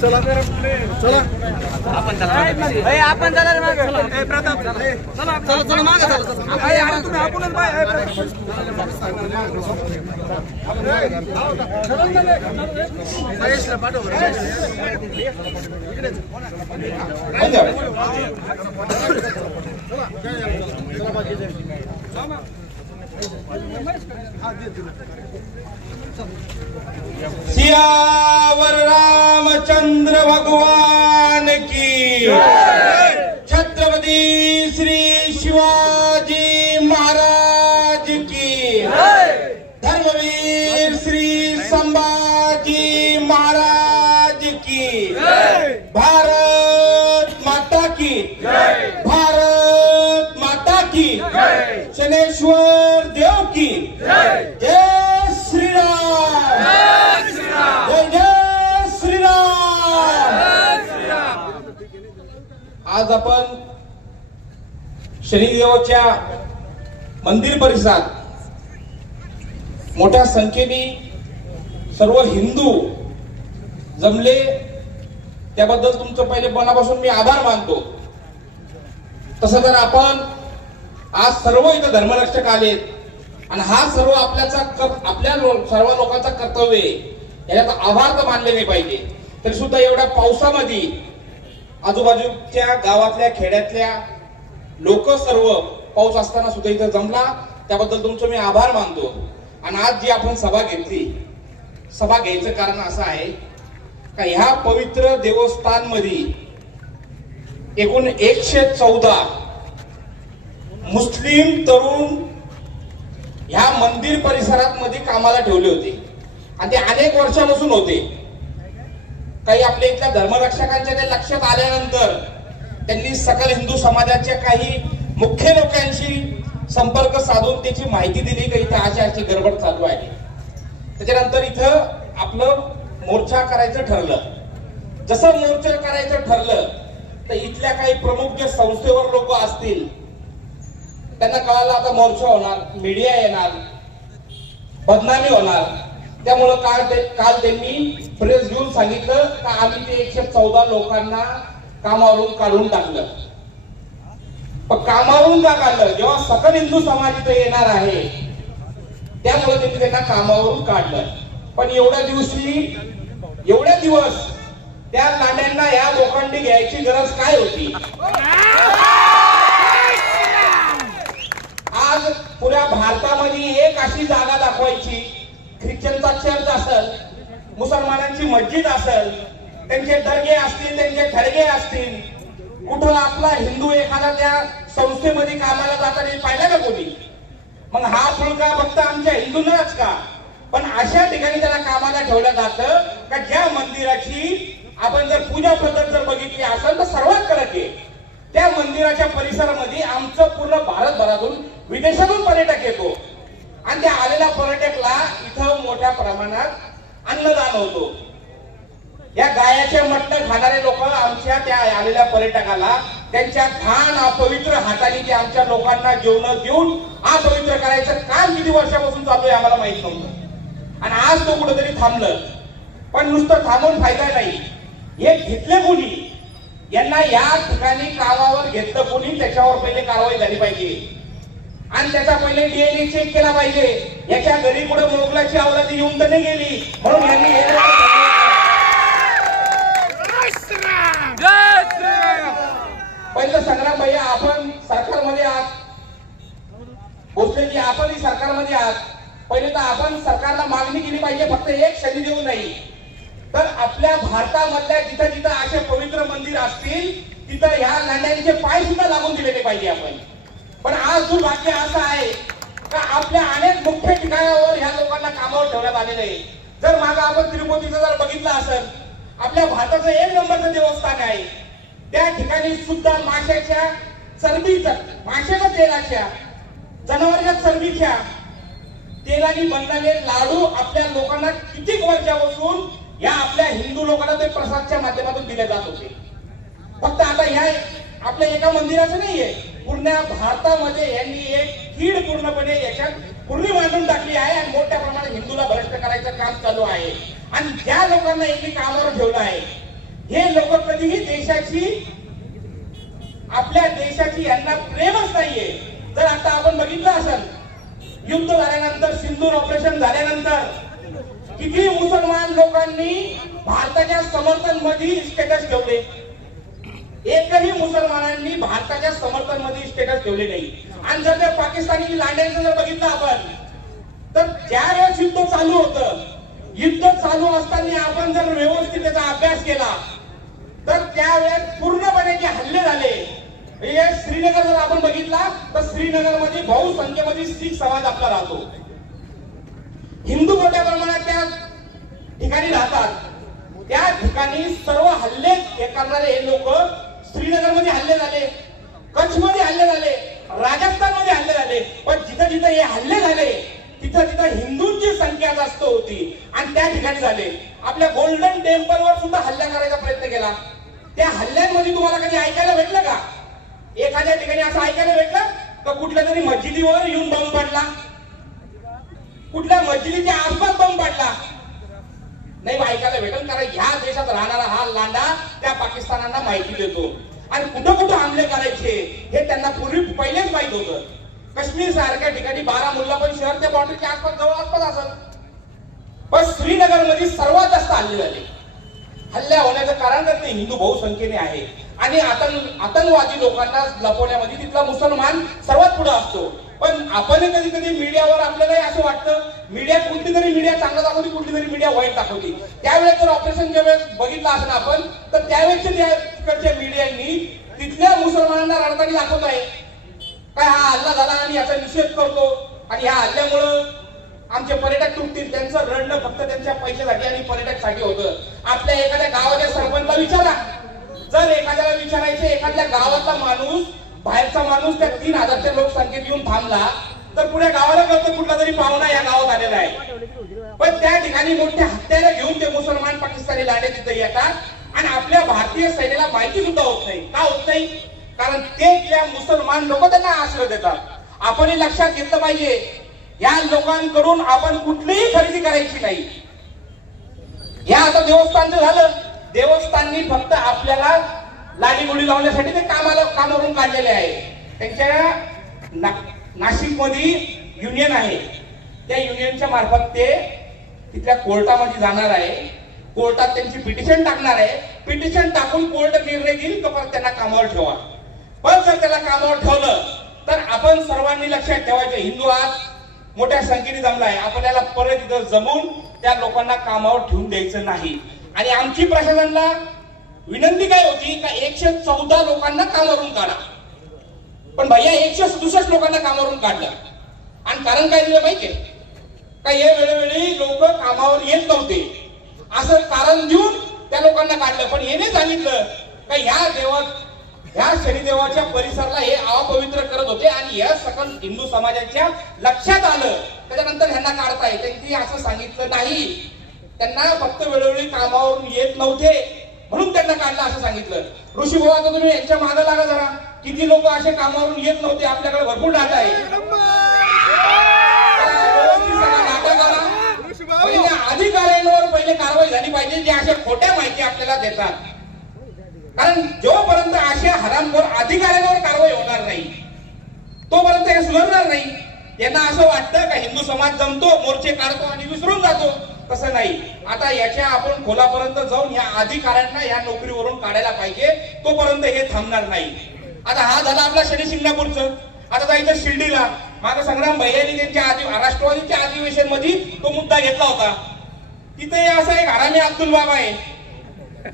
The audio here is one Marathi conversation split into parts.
चला चला आपण चला रे मागे प्रताप चला चला मागे चला अरे तुम्ही आपणच बाय महेशला पाठव इकडे सियावर रामचंद्र भगवान की छत्रपति श्री शिवाजी महाराज की धर्मवीर श्री संभाजी महाराज की भारत माता की भारत माता की शनेश्वर देव की जय श्री राम जय श्रीराम। आज आपण शनिदेवाच्या मंदिर परिसरात मोठ्या संख्येने सर्व हिंदू जमले, त्याबद्दल तुमचं पहिले मनापासून मी आभार मानतो। तसं तर आपण आज सर्व इथं धर्मरक्षक आलेत आणि हा सर्व आपल्या सर्व लोकांचा कर्तव्य आहे, याच्यात आभार तर मानले नाही पाहिजे। तरी सुद्धा एवढ्या पावसामध्ये आजूबाजूच्या गावातल्या खेड्यातल्या लोक सर्व पाऊस असताना सुद्धा इथं जमला, त्याबद्दल तुमचं मी आभार मानतो। आणि आज जी आपण सभा घेतली, सभा घ्यायचं कारण असं आहे का ह्या पवित्र देवस्थान मध्ये एकूण 114 मुस्लिम तरुण ह्या मंदिर परिसरात मध्ये कामाला ठेवले होते आणि ते अनेक वर्षापासून होते। काही आपल्या इथल्या धर्मरक्षकांच्या ते लक्षात आल्यानंतर त्यांनी सकल हिंदू समाजाच्या काही मुख्य लोकांशी संपर्क साधून त्याची माहिती दिली की इथं अशी गडबड चालू आहे। त्याच्यानंतर इथं आपलं मोर्चा करायचं ठरलं। जसं मोर्चा करायचं ठरलं तर इथल्या काही प्रमुख जे संस्थेवर लोक असतील त्यांना कळालं आता मोर्चा होणार, मीडिया येणार, बदनामी होणार, त्यामुळे काल त्यांनी प्रेस घेऊन सांगितलं का आम्ही ते 114 लोकांना कामावरून काढून टाकलं। पण कामावरून का काढलं? जेव्हा सकल हिंदू समाज इथे येणार आहे त्यामुळे त्यांनी त्यांना कामावरून काढलं। पण एवढ्या दिवस त्या लांड्यांना या लोखंडी घ्यायची गरज काय होती? आज पुऱ्या भारतामध्ये एक अशी जागा दाखवायची, ख्रिश्चनचा चर्च असेल, मुसलमानांची मस्जिद असेल, त्यांचे दर्गे असतील, त्यांचे थडगे असतील, कुठं आपला हिंदू एखादा त्या संस्थेमध्ये कामाला जाताना पाहिलं का कोणी? मग हा फुलका फक्त आमच्या हिंदूंनाच का? पण अशा ठिकाणी त्याला कामाला ठेवलं जातं का ज्या मंदिराची आपण जर पूजा पद्धत जर बघितली असेल तर सर्वात कडक आहे। त्या मंदिराच्या परिसरामध्ये आमचं पूर्ण भारतभरातून विदेशातून पर्यटक येतो आणि त्या आलेल्या पर्यटकला इथं मोठ्या प्रमाणात अन्नदान होतो। या गायाचे मटण खाणारे लोक आमच्या त्या आलेल्या पर्यटकाला त्यांच्या घाण अपवित्र हाताने ते आमच्या लोकांना जेवण देऊन अपवित्र करायचं काम किती वर्षापासून चालू आहे आम्हाला माहित नव्हतं आणि आज तो कुठेतरी थांबलं। पण नुसतं थांबून फायदा नाही, हे घेतले कोणी, यांना या ठिकाणी कामावर घेतलं कोणी त्याच्यावर पहिले कारवाई झाली पाहिजे आणि त्याचा पहिले डीएनए चेक केला पाहिजे। याच्या घरी कुठे मोगलाची अवलादी येऊन तर नाही गेली म्हणून यांनी पहिलं संग्राम भैया आपण सरकारमध्ये आहात, भोसलेजी आपणही सरकारमध्ये आहात, पहिले तर आपण सरकारला मागणी केली पाहिजे फक्त एक शनी देऊ नाही तर आपल्या भारतामधल्या जिथं जिथं असे पवित्र मंदिर असतील तिथं ह्या लांड्यांचे पाय सुद्धा लागून दिलेले पाहिजे आपण। पण आज दुर्भाग्य असं आहे का आपल्या अनेक मुख्य ठिकाणावर ह्या लोकांना कामावर ठेवण्यात आलेलं आहे। जर मागे आपण तिरुपतीचं जर बघितलं असेल, आपल्या भारताचं 1 नंबरचं देवस्थान आहे, त्या ठिकाणी सुद्धा माशाच्या चरबीच्या, माशाच्या तेलाच्या, जनावरांच्या चरबीच्या तेलाने बनलेले लाडू आपल्या लोकांना किती वर्षापासून या आपल्या हिंदू लोकांना ते प्रसादच्या माध्यमातून दिले जात होते। फक्त आता ह्या आपल्या एका मंदिराचं नाहीये, पूर्ण भारतामध्ये यांनी एक कीड पूर्णपणे याच्यात पूर्ण मांडून टाकली आहे आणि मोठ्या प्रमाणात हिंदूला भ्रष्ट करायचं काम चालू आहे। आणि ज्या लोकांना यांनी कामावर ठेवलं आहे हे लोक कधीही आपल्या देशाची यांना प्रेमच नाहीये. जर आता आपण बघितलं असेल युद्ध झाल्यानंतर, सिंदूर ऑपरेशन झाल्यानंतर किती मुसलमान लोकांनी भारताच्या समर्थन मध्ये स्टेटस ठेवले. एकही मुसलमानांनी भारताच्या समर्थन मध्ये स्टेटस ठेवले नाही. आणि जर त्या पाकिस्तानी लांड्यांचं जर बघितलं आपण, तर ज्यावेळेस युद्ध चालू होतं, युद्ध चालू असताना आपण जर व्यवस्थित त्याचा अभ्यास केला तर त्यावेळेस पूर्णपणे जे हल्ले झाले, श्रीनगर जर आपण बघितला तर श्रीनगरमध्ये बहुसंख्येमध्ये शीख समाज आपला राहतो. हिंदू मोठ्या प्रमाणात त्या ठिकाणी राहतात. त्या ठिकाणी सर्व हल्ले करणारे हे लोक, श्रीनगरमध्ये हल्ले झाले, कच्छमध्ये हल्ले झाले, राजस्थानमध्ये हल्ले झाले. पण जिथं जिथं हे हल्ले झाले तिथं तिथं हिंदूंची संख्या जास्त होती आणि त्या ठिकाणी झाले. आपल्या गोल्डन टेम्पलवर सुद्धा हल्ला करायचा प्रयत्न केला. त्या हल्ल्यांमध्ये तुम्हाला कधी ऐकायला भेटलं का? एखाद्या ठिकाणी असं ऐकायला भेटलं का कुठल्या तरी मस्जिदीवर येऊन बॉम्ब पडला, कुठल्या मस्जिदीच्या आसपास बॉम्ब पडला? नाही ऐकायला भेटल. कारण ह्या देशात राहणारा हा लांडा त्या पाकिस्तानांना माहिती देतो आणि कुठं कुठं हमले करायचे हे त्यांना पहिलेच माहित होतं. काश्मीर सारख्या ठिकाणी बारामुल्ला पण शहर त्या बाउंड्रीच्या आसपास जवळ आसपास असेल, पण श्रीनगर मध्ये सर्वात जास्त हल्ले झाले. हल्ल्या होण्याचं कारण तर ते हिंदू बहुसंख्येने आहे आणि आतंकवादी लोकांना लपवण्यामध्ये तिथला मुसलमान सर्वात पुढे असतो. पण आपण कधी कधी मीडियावर आपल्याला असं वाटतं, मीडिया कुठली तरी मीडिया चांगला दाखवते, कुठली तरी मीडिया वाईट दाखवते. त्यावेळेस जर ऑपरेशनच्या वेळेस बघितलं असेल आपण, तर त्यावेळेसच्या तिकडच्या मीडियांनी तिथल्या मुसलमानांना रडताना दाखवत आहे काय हा हल्ला झाला आणि याचा निषेध करतो आणि ह्या हल्ल्यामुळं आमचे पर्यटक तुटतील. त्यांचं रडणं फक्त त्यांच्या पैशासाठी आणि पर्यटकसाठी होतं. आपल्या एखाद्या गावाच्या सरपंचला विचारा, जर एखाद्याला विचारायचे एखाद्या गावातला माणूस, बाहेरचा माणूस त्या 3000च्या लोकसंख्येत येऊन थांबला तर पुढे गावाला कळतं कुठला तरी पाहुणा या गावात आलेला आहे. पण त्या ठिकाणी मोठ्या हत्याला घेऊन ते मुसलमान पाकिस्तानी लांडे तिथे येतात आणि आपल्या भारतीय सैन्याला माहिती सुद्धा होत नाही. का होत नाही? कारण ते त्या मुसलमान लोक त्यांना आश्रय देतात. आपण हे लक्षात घेतलं पाहिजे, या लोकांकडून आपण कुठलीही खरेदी करायची नाही. या आता देवस्थानचं झालं, देवस्थाननी फक्त आपल्याला लाडीगुडी लावण्यासाठी ते कामावरून काढलेले आहे. त्यांच्या नाशिकमध्ये युनियन आहे, त्या युनियनच्या मार्फत ते तिथल्या कोर्टामध्ये जाणार आहे, कोर्टात त्यांची पिटिशन टाकणार आहे. पिटिशन टाकून कोर्ट निर्णय देईल तर परत त्यांना कामावर ठेवा. पण जर त्याला कामावर ठेवलं तर आपण सर्वांनी लक्षात ठेवायचं, हिंदू आज मोठ्या संख्येने जमलाय, आपल्याला परत इथं जमून त्या लोकांना कामावर ठेवून द्यायचं नाही. आणि आमची प्रशासनाला विनंती काय होती का 114 लोकांना कामावरून काढा. पण भैया 167 लोकांना कामावरून काढलं आणि कारण काय दिलं माहितीये का? हे वेळोवेळी लोक कामावर येत नव्हते असं कारण देऊन त्या लोकांना काढलं. पण याने सांगितलं का ह्या शनिदेवाच्या परिसराला हे अपवित्र करत होते आणि या सकल हिंदू समाजाच्या लक्षात आलं, त्याच्यानंतर ह्यांना काढताय. त्यांनी असं सांगितलं नाही, त्यांना फक्त वेळोवेळी कामावरून येत नव्हते म्हणून त्यांना काढलं असं सांगितलं. ऋषी भाऊ आता तुम्ही यांच्या मागे लागा जरा, किती लोक असे कामावरून येत नव्हते, आपल्याकडे भरपूर डाटा आहे. अधिकाऱ्यांवर पहिले कारवाई झाली पाहिजे जे अशा खोट्या माहिती आपल्याला देतात. कारण जोपर्यंत अशा हरामखोर अधिकाऱ्यांवर कारवाई होणार नाही तोपर्यंत हे सुधारणार नाही. यांना असं वाटतं का हिंदू समाज जमतो, मोर्चे काढतो आणि विसरून जातो. तसं नाही. आता याच्या आपण खोलापर्यंत जाऊन या अधिकाऱ्यांना या नोकरीवरून काढायला पाहिजे, तोपर्यंत हे थांबणार नाही. आता हा झाला आपला शनी शिंगणापूरचं. आता जायचं शिर्डीला. मागे संग्राम भैयांनी त्यांच्या राष्ट्रवादीच्या अधिवेशन मध्ये तो मुद्दा घेतला होता. तिथे असा एक हरामी अब्दुल बाबा आहे,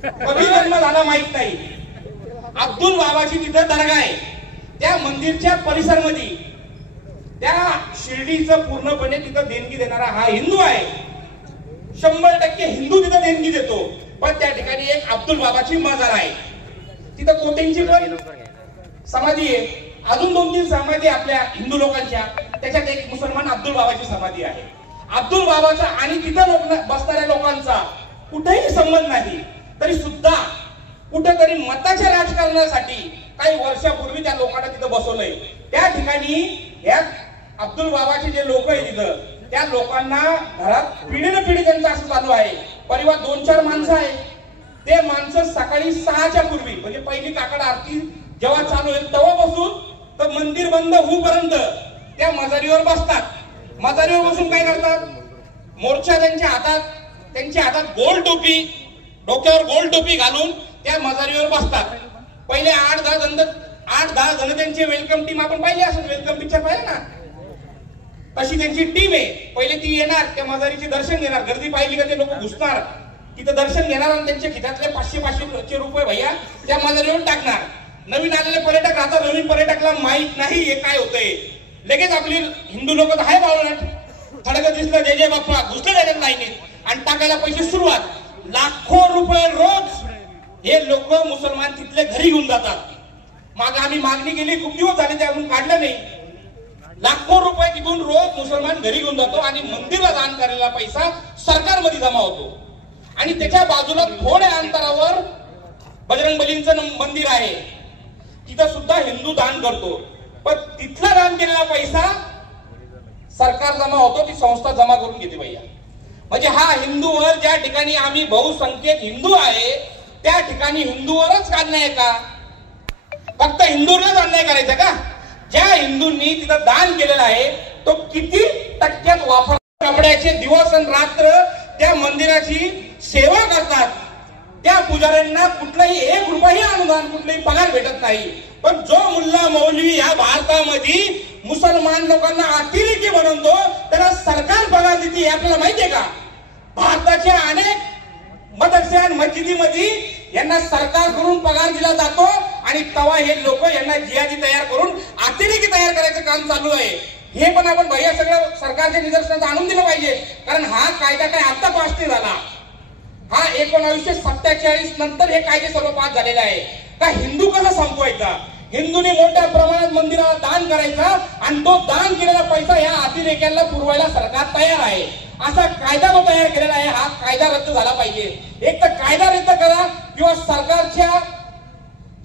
कधी जन्म झाला माहित नाही. अब्दुल बाबाची तिथं दर्गा आहे. त्या मंदिरच्या परिसरमध्ये त्या शिर्डीचं पूर्णपणे तिथं देणगी देणारा हा हिंदू आहे. 100% हिंदू तिथं देणगी देतो. पण त्या ठिकाणी एक अब्दुल बाबाची मजार आहे. तिथं कोटेंची पण समाधी आहे. अजून 2-3 समाधी आपल्या हिंदू लोकांच्या, त्याच्यात एक मुसलमान अब्दुल बाबाची समाधी आहे. अब्दुल बाबाचा आणि तिथं बसणाऱ्या लोकांचा कुठेही संबंध नाही, तरी सुद्धा कुठेतरी मताच्या राजकारणासाठी काही वर्षापूर्वी त्या लोकांना तिथं बसवलंय. त्या ठिकाणी या अब्दुल बाबाचे जे लोक आहे तिथं, त्या लोकांना घरात पिढीनं पिढी त्यांचं असं चालू आहे. परिवार 2-4 माणसं आहे, ते माणसं सकाळी 6च्या पूर्वी म्हणजे पहिली काकड आरती जेव्हा चालू होईल तेव्हापासून तर मंदिर बंद होईपर्यंत त्या मजारीवर बसतात। मजारीवर बसून काय करतात, मोर्चा त्यांच्या हातात गोल टोपी, डोक्यावर गोल टोपी घालून त्या मजारीवर बसतात। पहिले 8-10 जण त्यांची वेलकम टीम आपण पाहिली असेल, वेलकम पिक्चर पाहिलं ना, तशी त्यांची टीम आहे। पहिले ती येणार, त्या मजारीचे दर्शन घेणार, गर्दी पाहिली का ते लोक घुसणार, तिथं दर्शन घेणार आणि त्यांच्या खिशातले 500 रुपये भैया त्या मजारीवर टाकणार। नवीन आलेले पर्यटक राहतात, नवीन पर्यटकला माहित नाही हे काय होतंय, लगेच आपली हिंदू लोक हाय बावळट, थडकं दिसलं जय जय बाप्पा, घुसलं त्याच्यात लाईनीत आणि टाकायला पैसे सुरुवात। लाखो रुपये रोज हे लोक मुसलमान तिथले घरी घेऊन जातात। माग आम्ही मागणी केली, खूप दिवस झाले ते अजून काढलं नाही। लाखो रुपये तिथून रोज मुसलमान घरी घेऊन जातो आणि मंदिरला दान करायला पैसा सरकारमध्ये जमा होतो। आणि त्याच्या बाजूला थोड्या अंतरावर बजरंगबलींचं मंदिर आहे, तिथं सुद्धा हिंदू दान करतो, पण तिथला दान केलेला पैसा सरकार जमा होतो, ती संस्था जमा करून घेते भैया। म्हणजे हा हिंदूवर, ज्या ठिकाणी आम्ही बहुसंख्यक हिंदू आहे त्या ठिकाणी हिंदूवरच काढणं आहे का, फक्त हिंदूंनाच अन्याय करायचा का? ज्या हिंदूंनी तिथं दान केलेलं आहे तो किती टक्क्यात वापर, कपड्याचे दिवस आणि रात्र त्या मंदिराची सेवा करतात, त्या पुजाऱ्यांना कुठलाही 1 रुपयाही अनुदान, कुठलाही पगार भेटत नाही। पण जो मुल्ला मौलवी या भारतामध्ये मुसलमान लोकांना अतिरेकी बनवतो त्याला सरकार पगार देते, हे आपल्याला माहितीये का? भारताच्या अनेक मदरसे आणि मस्जिदीमध्ये यांना सरकारकडून पगार दिला जातो आणि तवा हे लोक यांना जिहादी तयार करून अतिरेकी तयार करायचं काम चालू आहे। हे पण आपण भैया सगळं सरकारच्या निदर्शनात आणून दिलं पाहिजे, कारण हा कायदा काय आता पास नाही झाला, हा 1947 नंतर हे कायदे सर्व पास झालेले आहे। का हिंदू कसा संपवायचा, हिंदूंनी मोठ्या प्रमाणात मंदिराला दान करायचा आणि तो दान केलेला पैसा या अतिरेक्यांना पुरवायला सरकार तयार आहे, असा कायदा तो तयार केलेला आहे। हा कायदा रद्द झाला पाहिजे, एक तर कायदा रद्द करा किंवा सरकारच्या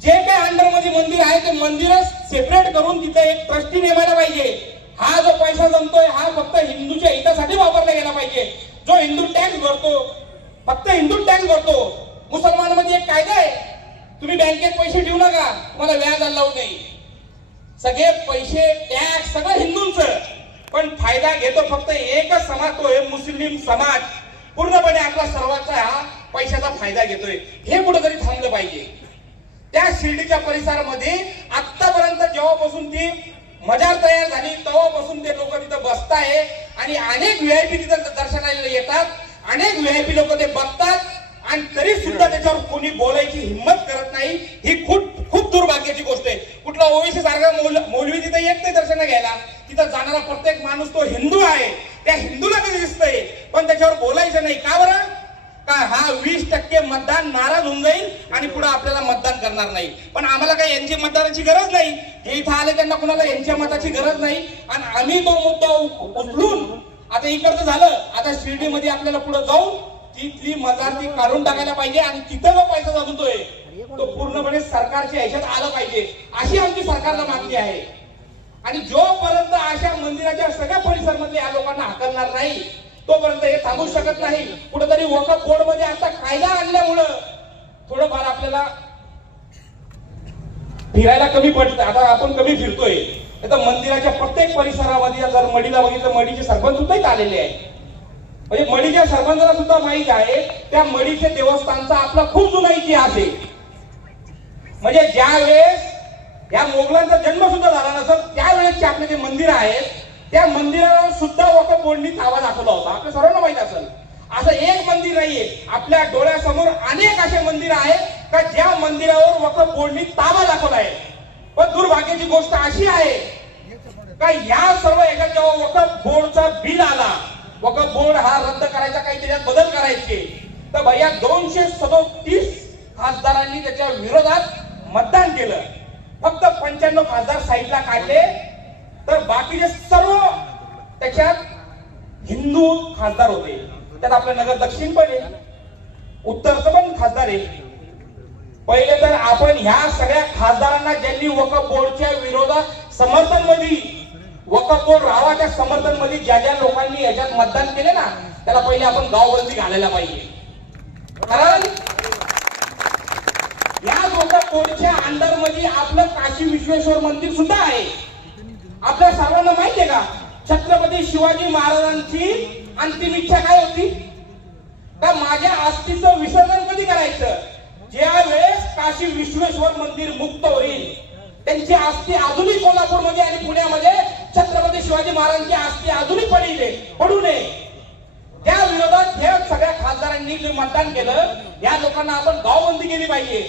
जे काही अंडरमध्ये मंदिर आहे ते मंदिर सेपरेट करून तिथे एक ट्रस्टी नेमायला पाहिजे। हा जो पैसा जमतोय हा फक्त हिंदूच्या हितासाठी वापरला गेला पाहिजे। जो हिंदू टॅक्स भरतो फक्त हिंदू टॅक्स भरतो। मुसलमानांमध्ये एक कायदा आहे, तुम्ही बँकेत पैसे ठेवू नका, तुम्हाला व्याज लावू नाही, सगळे पैसे टॅक्स सगळं हिंदूंचं, पण फायदा घेतो फक्त एकच समाज, तो आहे मुस्लिम समाज। पूर्णपणे आपला सर्वांचा हा पैशाचा फायदा घेतोय, हे कुठेतरी थांबलं पाहिजे। त्या शिर्डीच्या परिसरामध्ये आतापर्यंत जेव्हापासून ती मजार तयार झाली तेव्हापासून ते लोक तिथं बसताय आणि अनेक व्हीआयपी तिथं दर्शनाला येतात, अनेक व्हीआयपी लोक ते बघतात आणि तरी सुद्धा त्याच्यावर कोणी बोलायची हिंमत करत नाही। ही खूप दुर्भाग्याची गोष्ट आहे। कुठला ओवेसी सारखा मौलवी तिथे येत नाही दर्शन घ्यायला, तिथं जाणारा प्रत्येक माणूस तो हिंदू आहे, त्या हिंदूला कधी दिसतंय पण त्याच्यावर बोलायचं नाही का बरं? का हा 20% मतदान नाराज होऊन जाईल आणि पुढे आपल्याला मतदान करणार नाही। पण आम्हाला काही यांची मतदानाची गरज नाही, जे इथं आले त्यांना कुणाला यांच्या मताची गरज नाही आणि आम्ही तो मुद्दा उचलून आता इकडचं झालं, आता शिर्डीमध्ये आपल्याला पुढे जाऊन तिथली मजार ती काढून टाकायला पाहिजे आणि तिथं जो पैसा जमतोय तो पूर्णपणे सरकारच्या ह्याच्यात आला पाहिजे, अशी आमची सरकारला मागणी आहे। आणि जोपर्यंत अशा मंदिराच्या सगळ्या परिसरामधल्या या लोकांना हाकलणार नाही तोपर्यंत हे थांबू शकत नाही। कुठेतरी वक्फ बोर्ड मध्ये आता कायदा आणल्यामुळं थोडंफार आपल्याला फिरायला कमी पडतं, आता आपण कमी फिरतोय। आता मंदिराच्या प्रत्येक परिसरामध्ये जर मडीला बघितलं, मडीचे सरपंच सुद्धा आलेले आहे, म्हणजे मडीच्या सरपंचाला सुद्धा माहित आहे त्या मडीचे देवस्थानचा आपला खूप जुना इतिहास आहे। म्हणजे ज्या वेळेस या मोगलांचा जन्म सुद्धा झाला नसेल त्यावेळेसचे आपले जे मंदिर आहेत त्या मंदिरावर सुद्धा वक्फ बोर्डनी ताबा दाखवला होता, आपल्या सर्वांना माहित असेल। असं एक मंदिर नाहीये, आपल्या डोळ्यासमोर अनेक असे मंदिर आहेत का ज्या मंदिरावर वक्फ बोर्डनी ताबा दाखवला आहे। पण दुर्भाग्याची गोष्ट अशी आहे का या सर्व एका जेव्हा वक्फ बोर्डचा बिल आला, वक्फ बोर्ड हा रद्द करायचा, काही त्याच्यात बदल करायचे, तर भैया 237 खासदारांनी त्याच्या विरोधात मतदान केलं। फक्त 95 खासदार साईडला काढले, तर बाकीचे सर्व त्याच्यात हिंदू खासदार होते। त्यात आपलं नगर दक्षिण पण आहे, उत्तरचं पण खासदार आहे। पहिले तर आपण ह्या सगळ्या खासदारांना ज्यांनी वक्फ बोर्डच्या विरोधात समर्थन मध्ये, वक्फ बोर्ड रावाच्या समर्थन मध्ये ज्या ज्या लोकांनी याच्यात मतदान केले ना, त्याला पहिले आपण गावबंदी घालायला पाहिजे। कारण बोर्डच्या अंडर मध्ये आपलं काशी विश्वेश्वर मंदिर सुद्धा आहे. आपल्या सर्वांना माहितीये का छत्रपती शिवाजी महाराजांची अंतिम इच्छा काय होती? का माझ्या अस्थिचं विसर्जन कधी करायचं? ज्या वेळेस काशी विश्वेश्वर मंदिर मुक्त होईल, त्यांची अस्थि अजूनही कोल्हापूरमध्ये आणि पुण्यामध्ये छत्रपती शिवाजी महाराजांची अस्थि अजूनही पडू नये. त्या विरोधात हे सगळ्या खासदारांनी जे मतदान केलं, या लोकांना आपण गावबंदी केली पाहिजे.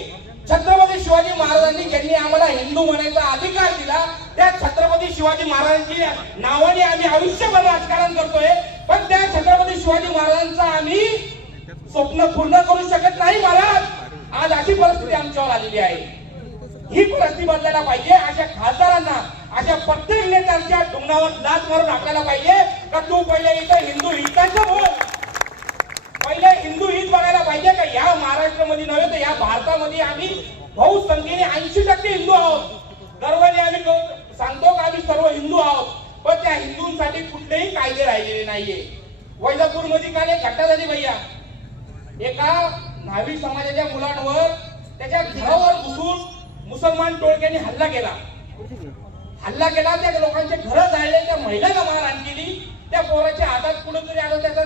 छत्रपती शिवाजी महाराजांनी ज्यांनी आम्हाला हिंदू म्हणायचा अधिकार दिला, त्या छत्रपती शिवाजी महाराजांची नावाने आम्ही आयुष्यभर राजकारण करतोय, पण त्या छत्रपती शिवाजी महाराजांचा आम्ही स्वप्न पूर्ण करू शकत नाही. महाराज, आज अशी परिस्थिती आमच्यावर आलेली आहे. ही परिस्थिती बदलायला पाहिजे. अशा खासदारांना, अशा प्रत्येक नेत्यांच्या डोंगरावर लाच मारून टाकायला पाहिजे का तू पहिले इथं हिंदू हिताचं बोल. पहिले हिंदू हित बघायला पाहिजे का या महाराष्ट्रामध्ये नव्हे तर या भारतामध्ये आम्ही बहुसंख्येने 80% हिंदू आहोत. गर्वाने आम्ही सांगतो का आम्ही सर्व हिंदू आहोत, पण त्या हिंदूंसाठी कुठलेही कायदे राहिलेले नाहीये. वैजापूर मध्ये काल एक घटना झाली भैया. एका न्हावी समाजाच्या मुलांवर त्याच्या घरावर घुसून मुसलमान टोळक्यांनी हल्ला केला. त्या लोकांचे घर जाळले, त्या महिलांना मारहाण केली. त्या पोराच्या हातात कुठेतरी आलं, त्याचं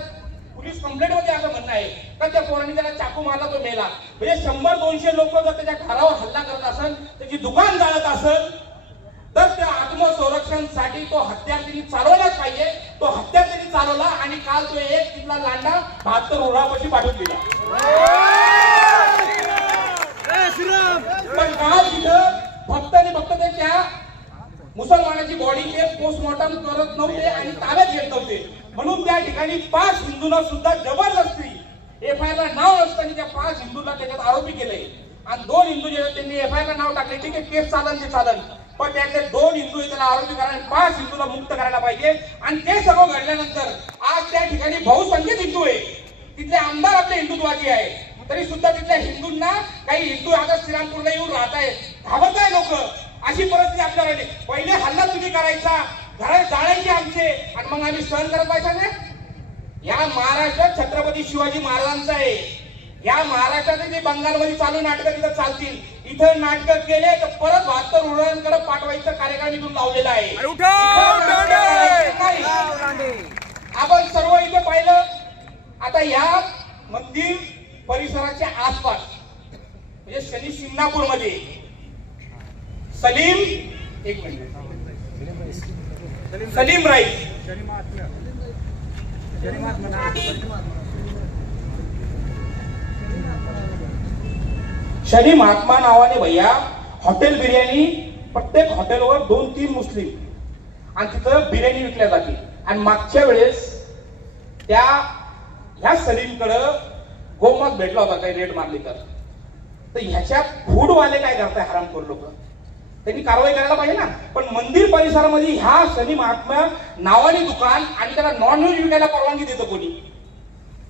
पोलीस कंप्लेंट मध्ये असं म्हणणं आहे का त्या पोरांनी त्याला चाकू मारला, तो मेला. म्हणजे 100-200 लोक जर त्याच्या घरावर हल्ला करत असेल, त्याची दुकान जाळत असेल, तर त्या आत्मसंरक्षणासाठी तो हत्यार त्यांनी चालवलाच पाहिजे. तो हत्यार त्यांनी चालवला आणि काल तो एक तिथला लांडा 72 उरापाशी पाठवून दिला. पण काल तिथं फक्त आणि फक्त त्या मुसलमानाची बॉडी ते पोस्टमॉर्टम करत नव्हते आणि ताब्यात घेत नव्हते, म्हणून त्या ठिकाणी 5 हिंदूंना सुद्धा जबरदस्ती एफआयआर ला नाव नसताना त्या 5 हिंदूंना त्याच्यात आरोपी केले. आणि 2 हिंदू जे त्यांनी एफआयआर ला नाव टाकले, ठीक आहे केस चालन, पण त्यातले 2 हिंदू त्याला आरोपी करा, 5 हिंदूला मुक्त करायला पाहिजे. आणि ते सगळं घडल्यानंतर आज त्या ठिकाणी बहुसंख्येत हिंदू आहे, तिथले आमदार आपले हिंदुत्वादी आहे, तरी सुद्धा तिथल्या हिंदूंना काही हिंदू आता श्रीरामपूरला येऊन राहत आहे, घाबरत आहे लोक. अशी परिस्थिती आपल्याला राहिली. पहिले हल्ला तुम्ही करायचा, घरात जाळायचे आमचे, आणि मग आम्ही सहन करत पाहिजे ना. या महाराष्ट्र छत्रपती शिवाजी महाराजांचा आहे. या महाराष्ट्रात जे बंगालमध्ये चालू नाटकं तिथं चालतील, इथं नाटकं केले तर परत 72 उरांकडे पाठवायचं कार्यक्रम इथून लावलेला आहे. आपण सर्व इथे पाहिलं. आता या मंदिर परिसराच्या आसपास म्हणजे शनी शिंगणापूर मध्ये सलीम राईस शनी महात्मा नावाने भैया हॉटेल बिर्याणी, प्रत्येक हॉटेलवर 2-3 मुस्लिम आणि तिथं बिर्याणी विकल्या जाते. आणि मागच्या वेळेस ह्या सलीमकडं गोमात भेटला होता, काही रेट मारली तर ह्याच्या फूडवाले काय करताय हरामखोर लोक, त्यांनी कारवाई करायला पाहिजे ना. पण मंदिर परिसरामध्ये ह्या शनी महात्मा नावाने दुकान आणि त्याला नॉनव्हेज विकायला परवानगी देतो कोणी,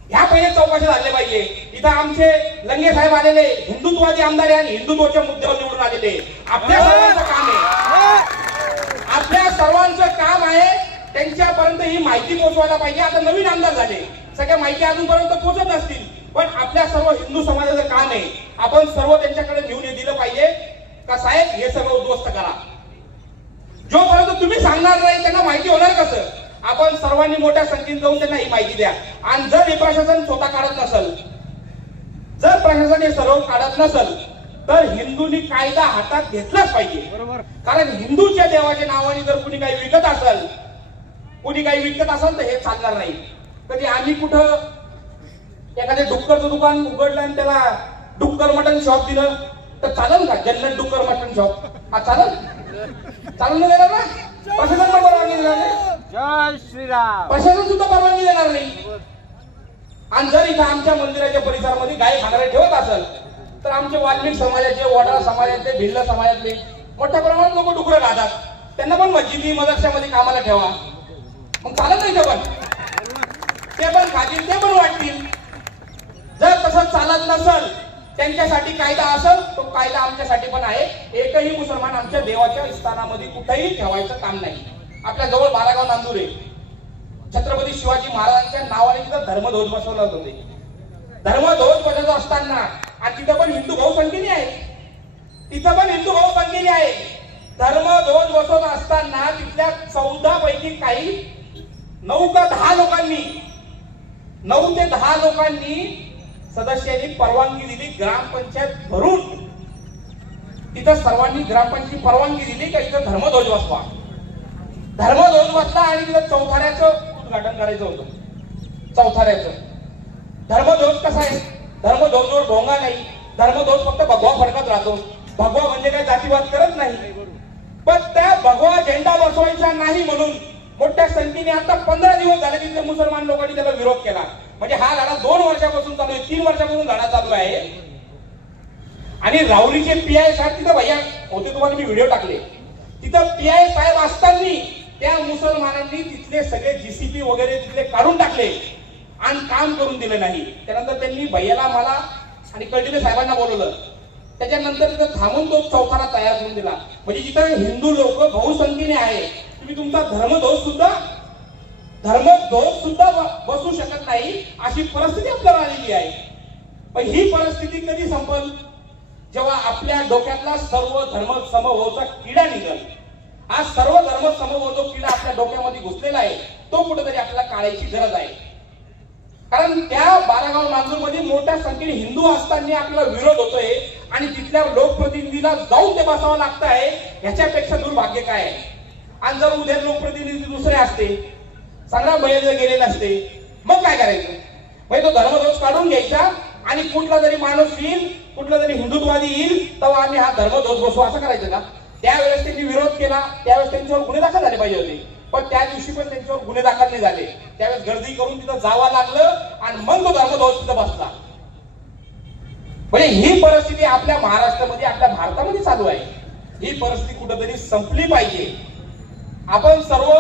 ह्या पहिले चौकशी झाले पाहिजे. इथं आमचे लंगे साहेब आलेले हिंदुत्वादी आमदार आणि हिंदुत्वाच्या मुद्द्यावर निवडून आलेले. आपल्या सर्वांचं काम आहे, आपल्या सर्वांचं काम आहे त्यांच्यापर्यंत ही माहिती पोहोचवायला पाहिजे. आता नवीन आमदार झाले, सगळ्या माहिती अजूनपर्यंत पोहोचत नसतील, पण आपल्या सर्व हिंदू समाजाचं काम आहे, आपण सर्व त्यांच्याकडे घेऊन दिलं पाहिजे का साहेब हे सगळं उद्ध्वस्त करा. जोपर्यंत तुम्ही सांगणार नाही त्यांना माहिती होणार कसं? आपण सर्वांनी मोठ्या संख्येने जाऊन त्यांना ही माहिती द्या. आणि जर हे प्रशासन स्वतः काढत नसेल, जर प्रशासन हे सर्व काढत नसेल, तर हिंदूंनी कायदा हातात घेतलाच पाहिजे. बरोबर, कारण हिंदूच्या देवाच्या नावाने जर कुणी काही विकत असेल, तर हे चालणार नाही. कधी आम्ही कुठं एखाद्या डुक्करचं दुकान उघडलं आणि त्याला डुक्कर मटन शॉप दिलं तर चालेल का? जन्नत डुक्कर मटन शॉप हा चालेल नाही देणार ना? प्रशासन परवानगी देणार नाही. जय श्रीराम. प्रशासन सुद्धा परवानगी देणार नाही. आणि जर इथं आमच्या मंदिराच्या परिसरामध्ये गाय खाणारे ठेवत असेल, तर आमचे वाल्मिक समाजाचे, वडाळा समाजाचे, भिल्ल समाजातले मोठ्या प्रमाणात लोक डुकरं खातात, त्यांना पण मस्जिदी मदरशामध्ये कामाला ठेवा. मग चालत नाही ते पण खातील, ते पण वाटतील. जर तसं चालत नसल, त्यांच्यासाठी कायदा असेल, तो कायदा आमच्यासाठी पण आहे. एकही मुसलमान आमच्या देवाच्या स्थानामध्ये कुठेही ठेवायचं काम नाही. आपल्या जवळ बारागाव नांदूर आहे, छत्रपती शिवाजी महाराजांच्या नावाने तिथं धर्मध्वज बसवला होते. धर्मध्वज बसवत असताना आणि तिथं पण हिंदू बहुसंख्येने आहेत, धर्ममहोत्सव असताना तिथल्या 14 पैकी काही 9 का 10 लोकांनी 9 ते 10 लोकांनी सदस्यांनी परवानगी दिली ग्रामपंचायत भरून तिथं सर्वांनी ग्रामपंचायतीची परवानगी दिली का इथं धर्मध्वज बसवा. धर्मध्वज बसला आणि तिथं चौथाऱ्याचं उद्घाटन करायचं होतं. चौथाऱ्याचं धर्मध्वज कसा आहे? धर्मध्वजवर भोंगा नाही. धर्मध्वज फक्त भगवा फडकत राहतो. भगवा म्हणजे काय जातीवाद करत नाही. पण त्या भगवा झेंडा बसवायचा नाही म्हणून मोठ्या संख्येने आता 15 दिवस झाले तिथले मुसलमान लोकांनी त्याला विरोध केला. म्हणजे हा लढा 2 वर्षापासून चालू आहे, 3 वर्षापासून लढा चालू आहे. आणि राहुरीचे पीआय साहेब तिथं भैया होते, तुम्हाला मी व्हिडिओ टाकले. तिथं पीआय साहेब असताना त्या मुसलमानांनी तिथले सगळे जीसीपी वगैरे तिथले काढून टाकले आणि काम करून दिले नाही. त्यानंतर त्यांनी भैयाला, मला आणि कळदिले साहेबांना बोलवलं. त्याच्यानंतर तिथं थांबून तो चौथारा तयार करून दिला. म्हणजे जिथं हिंदू लोक बहुसंख्येने आहे, तुम्ही तुमचा धर्मध्वज सुद्धा बसू शकत नाही अशी परिस्थिती आपल्याला आलेली आहे. पण ही परिस्थिती कधी संपल? जेव्हा आपल्या डोक्यातला सर्व धर्म समभावाचा किडा निघेल. आज सर्व धर्म समभाव जो किडा आपल्या डोक्यामध्ये घुसलेला आहे तो कुठेतरी आपल्याला काढायची गरज आहे. कारण त्या बारागाव नांदूरमध्ये मोठ्या संख्येने हिंदू असताना आपल्याला विरोध होतोय आणि तिथल्या लोकप्रतिनिधीला जाऊन ते बसावं लागत आहे. ह्याच्यापेक्षा दुर्भाग्य काय आहे? आणि जर उद्या लोकप्रतिनिधी दुसरे असते, संग्राम भैया जर गेले नसते, मग काय करायचं? म्हणजे तो धर्मध्वज काढून घ्यायचा आणि कुठला जरी माणूस येईल, कुठला जरी हिंदुत्ववादी येईल तेव्हा आम्ही हा धर्मध्वज बसवू असं करायचं का? त्यावेळेस त्यांनी विरोध केला, त्यावेळेस त्यांच्यावर गुन्हे दाखल झाले पाहिजे होते. पण त्या दिवशी पण त्यांच्यावर गुन्हे दाखल नाही झाले. त्यावेळेस गर्दी करून तिथं जावं लागलं आणि मग तो धर्मध्वज तिथं बसला. म्हणजे ही परिस्थिती आपल्या महाराष्ट्रामध्ये, आपल्या भारतामध्ये चालू आहे. ही परिस्थिती कुठेतरी संपली पाहिजे. आपण सर्व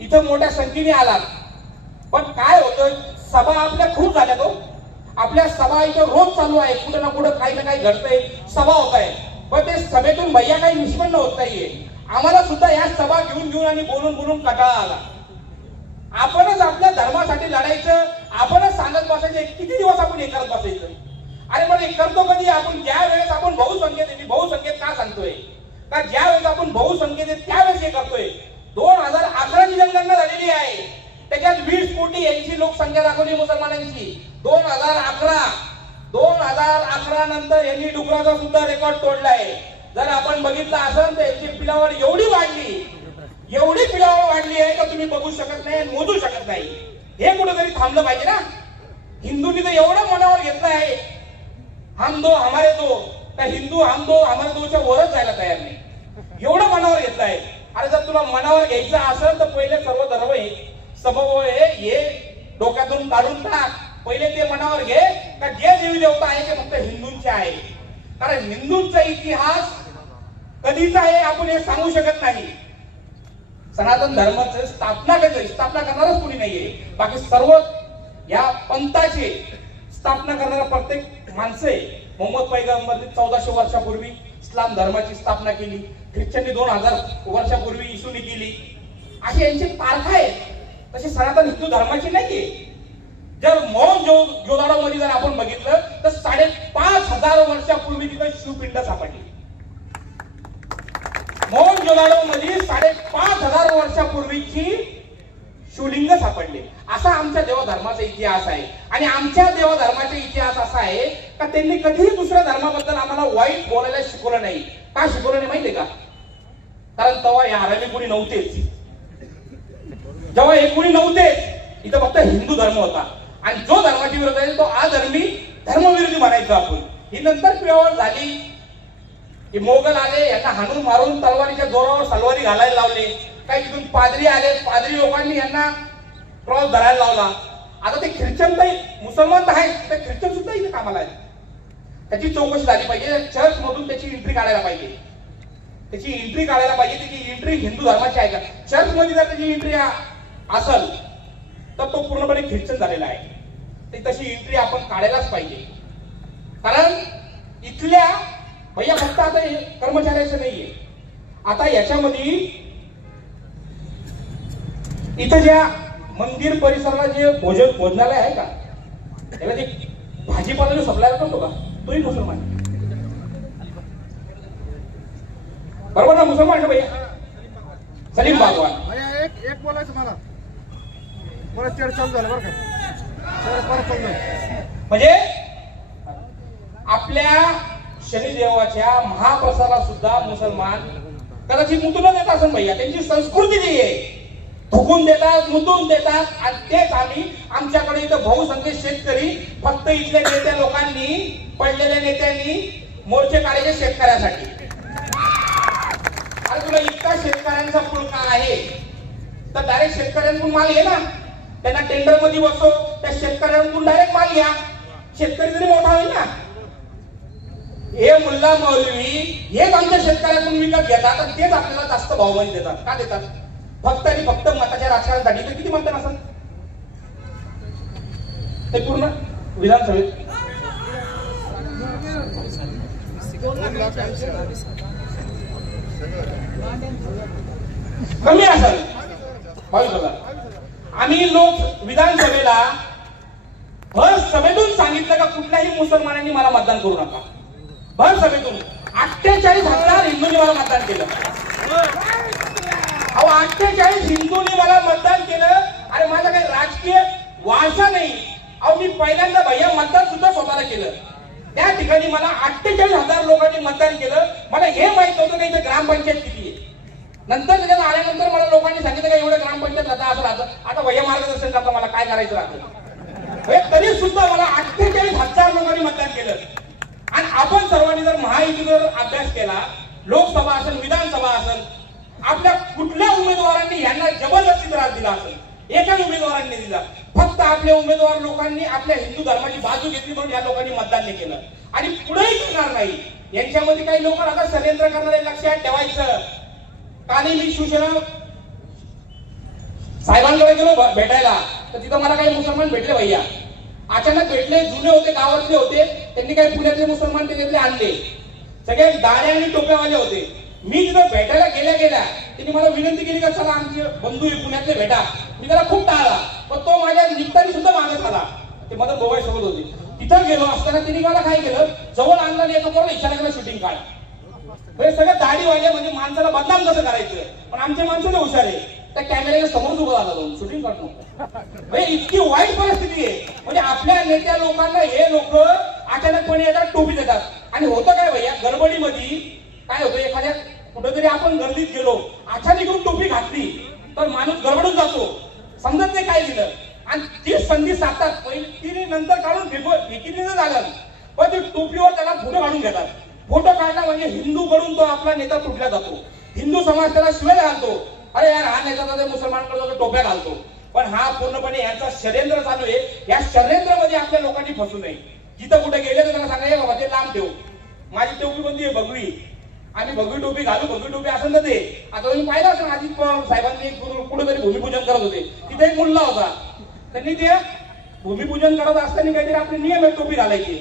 इथं मोठ्या संख्येने आलात, पण काय होतं, सभा आपल्या खूप झाल्या. तो आपल्या सभा इथं रोज चालू आहे. कुठं ना कुठं काही ना काही घडतंय, सभा होत आहे. पण ते सभेतून भैया काही निष्पन्न होत नाहीये. आम्हाला सुद्धा या सभा घेऊन आणि बोलून कंटाळा आला. आपणच आपल्या धर्मासाठी लढायचं, आपणच सांगत बसायचं. किती दिवस आपण हे करत बसायचं? अरे पण हे करतो कधी आपण? ज्या वेळेस आपण बहुसंख्येत का सांगतोय? का ज्या वेळेस आपण बहुसंख्येत त्यावेळेस हे करतोय. 2011 ची जनगणना झालेली आहे. त्याच्यात 20 कोटी यांची लोकसंख्या दाखवली मुसलमानांची. 2011 नंतर यांनी डुकराचा सुद्धा रेकॉर्ड तोडलाय. जर आपण बघितलं असेल तर यांची पिलावड एवढी पिलावड वाढली आहे का तुम्ही बघू शकत नाही, मोजू शकत नाही. हे कुठेतरी थांबलं पाहिजे ना. हिंदूंनी तर एवढं मनावर घेतलं आहे, हम दो हमारे दो, तर हिंदू हम दो हमारे दोच्या वरच जायला तयार नाही. एवढं मनावर घेतलं आहे. अरे जर तुला मनावर घ्यायचं असेल तर पहिले सर्व धर्म समभाव हे डोक्यातून काढून टाक. पहिले ते मनावर घे का जे देवी देवता आहे ते फक्त हिंदूंचे आहे. कारण हिंदूंचा इतिहास कधीचा आहे आपण हे सांगू शकत नाही. सनातन धर्माची स्थापना करणारच कोणी नाहीये. बाकी सर्व या पंथाची स्थापना करणारा प्रत्येक माणसे. मोहम्मद पैगंबरने 1400 वर्षापूर्वी इस्लाम धर्माची स्थापना केली. ख्रिश्चनने 2000 वर्षापूर्वी येशूने केली. अशी यांची तारखा आहे. तशी सनातन हिंदू धर्माची नाहीये. जर मोहनजोदाडो मध्ये जर आपण बघितलं तर 5,500 वर्षापूर्वी तिथं शिवपिंड सापडली. मोहनजोदाडो मध्ये 5,500 वर्षापूर्वीची शिवलिंग सापडले. असा आमच्या देवधर्माचा इतिहास आहे. आणि आमच्या देवधर्माचा इतिहास असा आहे का त्यांनी कधीही दुसऱ्या धर्माबद्दल आम्हाला वाईट बोलायला शिकवलं नाही. का शिकवलं नाही माहितीये का? कारण तेव्हा या हरामी कोणी नव्हतेच. जेव्हा हे कोणी नव्हते, इथं फक्त हिंदू धर्म होता. आणि जो धर्माची विरोध आहे तो अधर्मी धर्मविरोधी म्हणायचो आपण. ही नंतर पिळवळ झाली की मोगल आले, यांना हाणून मारून तलवारीच्या जोरावर सलवारी घालायला लावले. काही तिथून पादरी आले, पादरी लोकांनी यांना क्रॉस धरायला लावला. आता ते ख्रिश्चन तर मुसलमान तर आहेत, ते ख्रिश्चन सुद्धा इथे कामाला आहेत. त्याची चौकशी झाली पाहिजे. चर्च मधून त्याची एंट्री काढायला पाहिजे. त्याची एंट्री हिंदू धर्माची आहे का? चर्च मध्ये जर त्याची एंट्री असेल तर तो पूर्णपणे ख्रिश्चन झालेला आहे. तशी एंट्री आपण काढायलाच पाहिजे. कारण इथल्या भैया फक्त आता कर्मचाऱ्याचं नाहीये. आता याच्यामध्ये इथं ज्या मंदिर परिसराला जे भोजनालय आहे का, त्याला जे भाजीपाला जो सप्लाय करतो का, तोही मुसलमान. बरोबर ना? मुसलमान का भैया? सलीम बागवान. एक बोलायचं मला चर्चा चालू झालं बरं का, परत चालू झालं. म्हणजे आपल्या शनिदेवाच्या महाप्रसादाला सुद्धा मुसलमान कदाचित मुतून देत असेल भैया. त्यांची संस्कृती जी आहे, फुकून देतात, मुतून देतात. आणि तेच आम्ही आमच्याकडे इथं बहुसंख्य शेतकरी फक्त इथल्या नेत्या लोकांनी, पडलेल्या नेत्यांनी मोर्चे काढायचे शेतकऱ्यासाठी. अरे तुला इतका शेतकऱ्यांचा पुळका आहे तर डायरेक्ट शेतकऱ्यांकडून माल घे ना. त्यांना टेंडर मध्ये बसव, त्या शेतकऱ्यांकडून डायरेक्ट माल घ्या. शेतकरी तरी मोठा होईल ना. हे मुल्ला मौलवी हेच आमच्या शेतकऱ्यांकडून विकत घेतात आणि तेच आपल्याला जास्त भावमध्ये देतात. का देतात? फक्त आणि फक्त मताच्या राजकारणासाठी. तर किती मतदान असेल ते पूर्ण विधानसभेत? कमी असेल 22,000. आम्ही लोक विधानसभेला भर सभेतून सांगितलं का कुठल्याही मुसलमानांनी मला मतदान करू नका. भर सभेतून 48,000 हिंदूंनी मला मतदान केलं. अहो 48 हिंदूंनी मला मतदान केलं. अरे माझा काही राजकीय वारसा नाही. अहो मी पहिल्यांदा भैया मतदान सुद्धा स्वतःला केलं. त्या ठिकाणी मला 48,000 लोकांनी मतदान केलं. मला हे माहित नव्हतं की इथे ग्रामपंचायत किती आहे. नंतर त्याच्यात आल्यानंतर मला लोकांनी सांगितलं का एवढं ग्रामपंचायत राहतं, असं राहतं. आता भैया मार्गदर्शन करता मला काय करायचं राहतं. तरी सुद्धा मला 48,000 लोकांनी मतदान केलं. आणि आपण सर्वांनी जर महायुतीवर अभ्यास केला, लोकसभा असेल, विधानसभा असेल, आपल्या कुठल्या उमेदवारांनी यांना जबरदस्ती त्रास दिला असेल? एकाच उमेदवारांनी दिला. फक्त आपले उमेदवार लोकांनी आपल्या हिंदू धर्माची बाजू घेतली म्हणून या लोकांनी मतदान नाही केलं आणि पुढेही करणार नाही. यांच्यामध्ये काही लोक आता षडयंत्र करणारे लक्षात ठेवायचं. काली मी शिवसेना साहेबांकडे गेलो भेटायला, तर तिथं मला काही मुसलमान भेटले भैया. अचानक भेटले, जुने होते, गावातले होते. त्यांनी काही पुण्यातले मुसलमान त्याच्यातले आणले, सगळे दाढ्या आणि टोप्यावाले होते. मी तिथं भेटायला गेल्या त्यांनी मला विनंती केली का चला आमचे बंधू पुण्यातले भेटा. मी त्याला खूप टाळला, पण तो माझ्या निमित्ताने सुद्धा मागत आला. ते माझं मोबाईल सोबत होते. तिथं गेलो असताना त्यांनी मला काय केलं, जवळ आणला आणि एका पोराला इशारा केला शूटिंग काढ. हे सगळं दाढीवाले म्हणजे माणसाला बदनाम कसं करायचं. पण आमच्या माणसाला हुशार आहे, त्या कॅमेऱ्याच्या समोर उभं झाला जाऊन शूटिंग काढणं. इतकी वाईट परिस्थिती आहे. म्हणजे आपल्या नेत्या लोकांना हे लोक अचानकपणे येतात, टोपी देतात. आणि होतं काय भैया, गडबडीमध्ये काय होतं, एखाद्या कुठेतरी आपण गर्दीत गेलो, अचानक येऊन टोपी घातली तर माणूस गडबडून जातो, समजत नाही काय दिलं. आणि ती संधी साधतात. पहिली नंतर काढून फेकीने झालं, पण ती टोपीवर त्याला फोटो काढून घेतात. फोटो काढला म्हणजे हिंदूकडून तो आपला नेता तुटला जातो. हिंदू समाज त्याला शिवाय घालतो. अरे यार हा नेता तर मुसलमानकडे टोप्या घालतो. पण हा पूर्णपणे यांचा षडयंत्र चालू आहे. या षडयंत्रामध्ये आपल्या लोकांनी फसू नये. जिथं कुठे गेले तर त्यांना सांगा बाबा ते लांब ठेवू. माझी टोपी कोणती आहे? भगवी. आम्ही भगवी टोपी घालू. भगवी टोपी असेल ना ते. आता तुम्ही पाहिलं असेल अजित पवार साहेबांनी कुठेतरी भूमिपूजन करत होते, तिथे एक मुलगा होता. त्यांनी ते भूमिपूजन करत असताना काहीतरी आपले नियम आहे टोपी घालायची.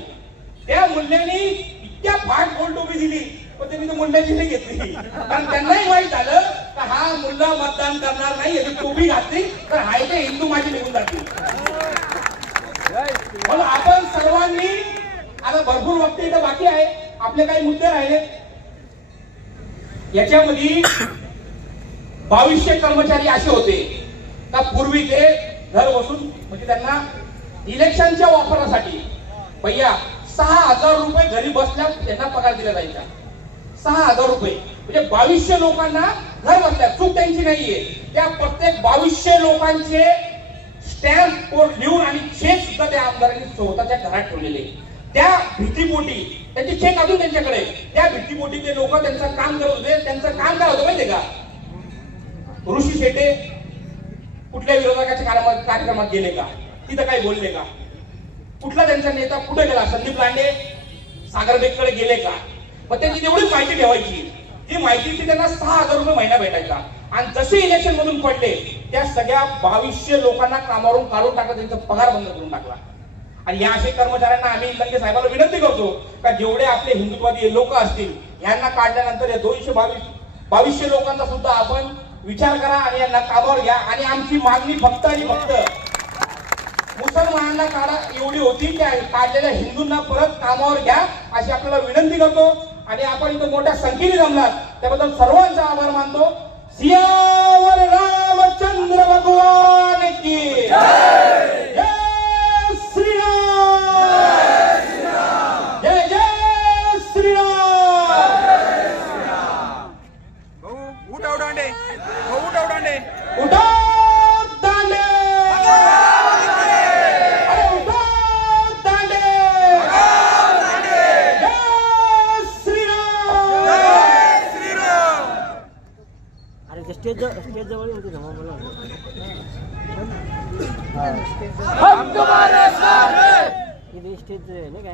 त्या मुलांनी इतक्या फाट गोल टोपी दिली, पण त्यांनी मुंड्याची नाही घेतली. कारण त्यांनाही माहित झालं का हा मुलगा मतदान करणार नाही. याची टोपी घातली तर हाय ते हिंदू माझी निघून जातील. म्हणून आपण सर्वांनी आता भरपूर वक्त इथं बाकी आहे, आपले काही मुद्दे राहिले. याच्यामध्ये 2200 कर्मचारी असे होते का पूर्वी ते घर बसून म्हणजे त्यांना इलेक्शनच्या वापरासाठी भैया 6,000 रुपये घरी बसल्या त्यांना पगार दिला जायचा. 6,000 रुपये म्हणजे 2200 लोकांना घर बसल्या. चूक त्यांची नाहीये. त्या प्रत्येक 2200 लोकांचे स्टॅम्प लिहून आणि चेक सुद्धा त्या आमदारांनी स्वतःच्या घरात ठेवलेले. त्या भीतीपोटी त्यांचे चेक अजून त्यांच्याकडे. त्या भीतीपोटी ते लोक त्यांचं काम करत होते. त्यांचं काम काय होतं माहितीये का? ऋषी शेटे कुठल्या विरोधकाच्या कार्यक्रमात गेले का? तिथं काही बोलले का? कुठला त्यांचा नेता कुठे गेला? संदीप लांडे सागरबेगकडे गेले का? मग त्यांची तेवढीच माहिती ठेवायची. ती माहितीची त्यांना 6,000 रुपये महिना भेटायचा. आणि जसे इलेक्शन मधून पडले त्या सगळ्या 2200 लोकांना कामावरून काढून टाकलं, त्यांचा पगार बंद करून टाकला. आणि या अशा कर्मचाऱ्यांना आम्ही लंके साहेबांना विनंती करतो का जेवढे आपले हिंदुत्ववादी लोक असतील यांना काढल्यानंतर या 2200 लोकांचा सुद्धा आपण विचार करा आणि यांना कामावर घ्या. आणि आमची मागणी फक्त आणि फक्त मुसलमानांना काढा एवढी होती की काढलेल्या हिंदूंना परत कामावर घ्या अशी आपल्याला विनंती करतो. आणि आपण इथं मोठ्या संख्येने जमलात त्याबद्दल सर्वांचा आभार मानतो. सियावर रामचंद्र भगवान की जय श्रीराम, जय जय श्रीराम। उठा उठांडे, उठा उठांडे, उठा दांडे, अरे उठा दांडे, जय श्रीराम, जय श्रीराम। अरे स्टेज जवळ होती ना मला हम तुम्हारे साथ हैं। स्टेज नाही काय